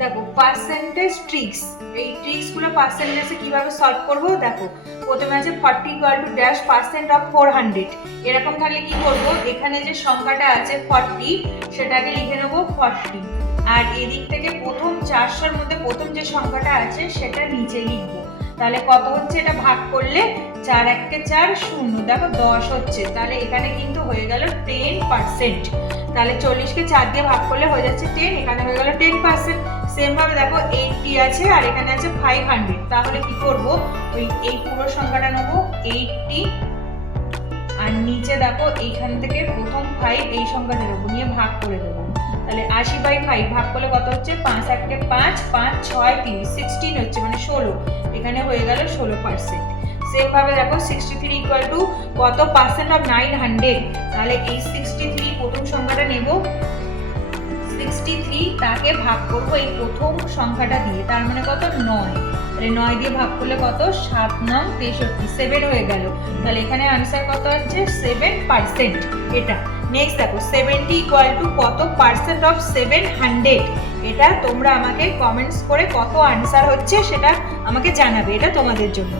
দেখো percentage tricks, এই ট্রিক্সগুলো পার্সেন্টেজে কিভাবে সলভ করবো দেখো। প্রথমে আছে 40 equal to dash percent of 400। এরকম থাকলে কি করবো, এখানে যে সংখ্যাটা আছে 40 সেটাকে লিখে নেবো 40, আর এদিক থেকে প্রথম 400-র মধ্যে প্রথম যে সংখ্যাটা আছে সেটা নিচে লিখবো। তাহলে কত হচ্ছে, এটা ভাগ করলে 4 1 4 0, দেখো 10 হচ্ছে। তাহলে এখানে কিন্তু হয়ে গেল 10%। তাহলে 40-কে 4 দিয়ে ভাগ করলে হয়ে যাচ্ছে 10, এখানে হয়ে গেল 10%। সেম ভাবে দেখো 80 আছে আর এখানে আছে 500, তাহলে কি করব, ওই এই পুরো সংখ্যাটা নেব 80, আর নিচে দেখো এইখান থেকে প্রথম 5 এই সংখ্যাটা নেব, নিয়ে ভাগ করে দেবো। তাহলে 80/5 ভাগ করলে কত হচ্ছে, 5 1 5 5 6 30, 16 হচ্ছে, মানে 16। এখানে হয়ে গেল 16%। সেম ভাবে দেখো 63 ইকুয়াল টু কত পার্সেন্ট অফ 900, তাহলে এই 63 প্রথম সংখ্যাটা নেব 63, তাকে ভাগ করবো এই প্রথম সংখ্যাটা দিয়ে, তার মানে কত 9। তাহলে 9 দিয়ে ভাগ করলে কত, 7 9 63, 7 হয়ে গেল। তাহলে এখানে আনসার কত হচ্ছে 7%। এটা নেক্সট দেখো 70 ইকুয়াল টু কত পার্সেন্ট অফ 700। এটা তোমরা আমাকে কমেন্টস করে কত আনসার হচ্ছে সেটা আমাকে জানাবে, এটা তোমাদের জন্য।